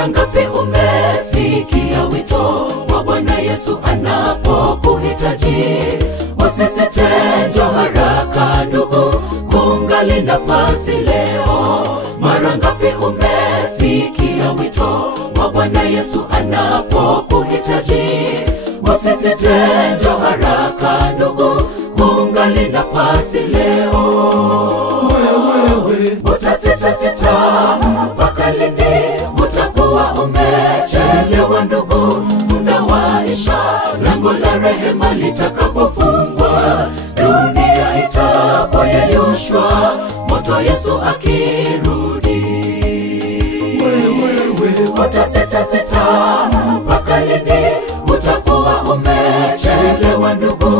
Mara ngapi umesikia wito wa Bwana Yesu anapokuhitaji? Usisite, njoo haraka ndugu, kungali nafasi leo. Mara ngapi umesikia wito wa Bwana Yesu anapokuhitaji? Usisite, njoo haraka ndugu, kungali nafasi leo. Utasita mpaka lini? Utakuwa umechelewa ndugu, muda waisha, lango la rehema litakapofungwa, dunia itapoyeyushwa, moto Yesu akirudi. Utasita mpaka lini? Utakuwa umechelewa ndugu,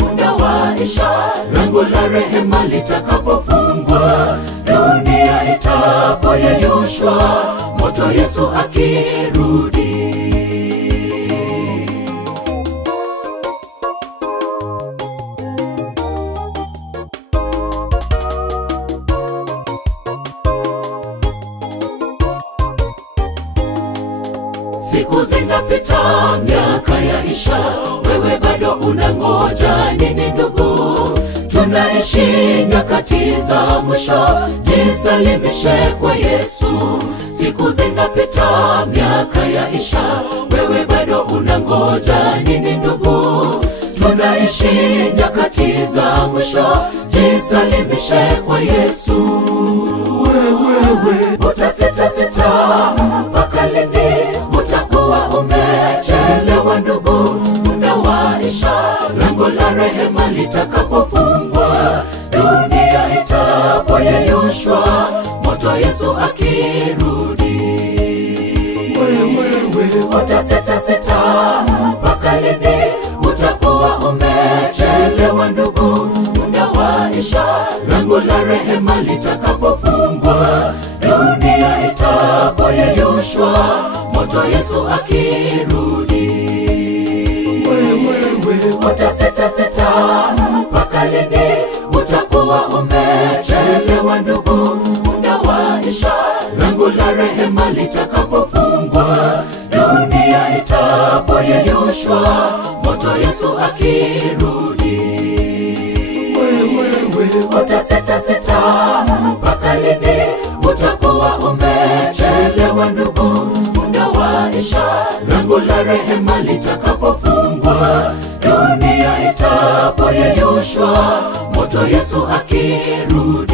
muda waisha, lango la rehema litakapofungwa, dunia itapoyeyushwa, moto Yesu akirudi. Siku zinapita, miaka yaisha, wewe bado unangoja nini ndugu? Tunaishi nyakati za mwisho, jisalimishe kwa Yesu. Siku zinapita, miaka yaisha, wewe bado unangoja nini ndugu? Tunaishi nyakati za mwisho, jisalimishe kwa Yesu. Utasita mpaka lini? Utakuwa umechelewa ndugu, muda waisha, lango la rehema litakapofungwa, dunia itapoyeyushwa, moto Yesu akirudi. Utasita mpaka lini? Utakuwa umechelewa ndugu, muda waisha, lango la rehema litakapofungwa, dunia itapoyeyushwa, moto Yesu akirudi. Utasita mpaka lini? Utakuwa umechelewa ndugu, muda waisha, lango la rehema litakapofungwa, dunia itapoyeyushwa, moto Yesu akirudi. Utasita mpaka lini? Utakuwa umechelewa ndugu, muda waisha, lango la rehema litakapofungwa, dunia itapoyeyushwa, moto Yesu akirudi.